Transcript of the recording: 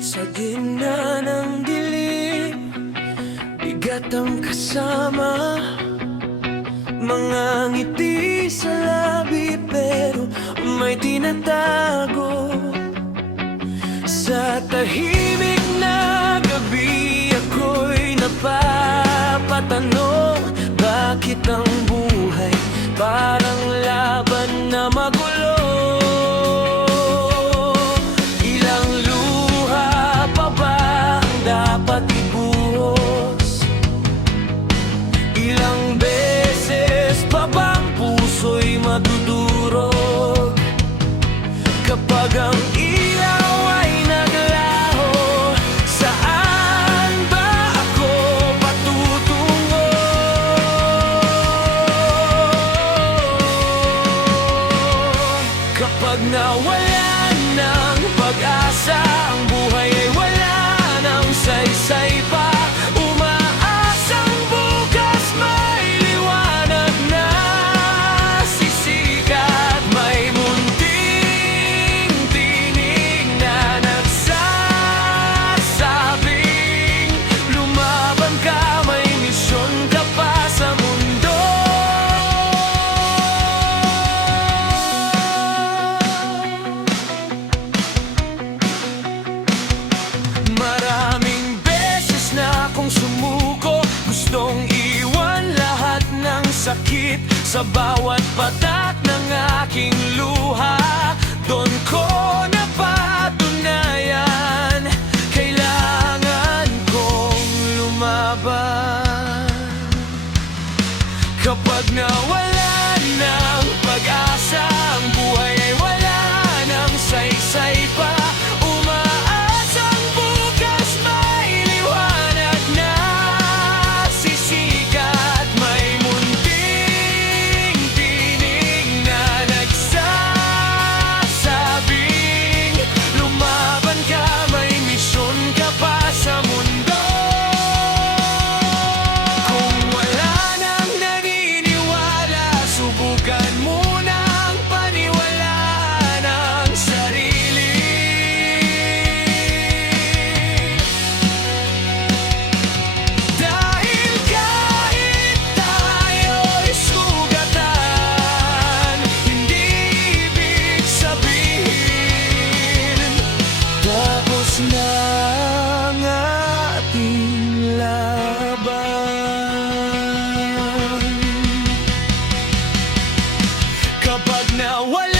Sa gitna ng dilim, bigat ang kasama. Mga ngiti sa labi pero may tinatago. Sa tahimik na gabi ako'y napapatanong, bakit ang buhay parang laban na magulo? Ilang luha pa ba ang dapat ibuhos? Ilang beses pa bang puso'y madudurog? Kapag ang ilaw ay naglaho, saan ba ako patutungo? Kapag nawala ng pag-asa, ang buhay ay wala ng saysay pa. Umaasang bukas may liwanag na sisikat. May munting tinig na nagsasabing, lumaban ka, may misyon ka pa sa mundo. Maraming beses na akong sumuko, gustong iwan lahat ng sakit. Sa bawat patak ng aking luha, doon ko napatunayan, kailangan kong lumaban. Kapag nawala ng pag-asa, ang buhay ay wala ng saysay pa. Umaasang bukas may liwanag na sisikat. May munting tinig na nagsasabing, lumaban ka, may misyon ka pa sa mundo. Kung wala nang naniniwala, subukan munang paniwalaan ang sarili. Dahil kahit tayo'y sugatan, hindi ibig sabihin tapos na ang ating laban. Kapag nawala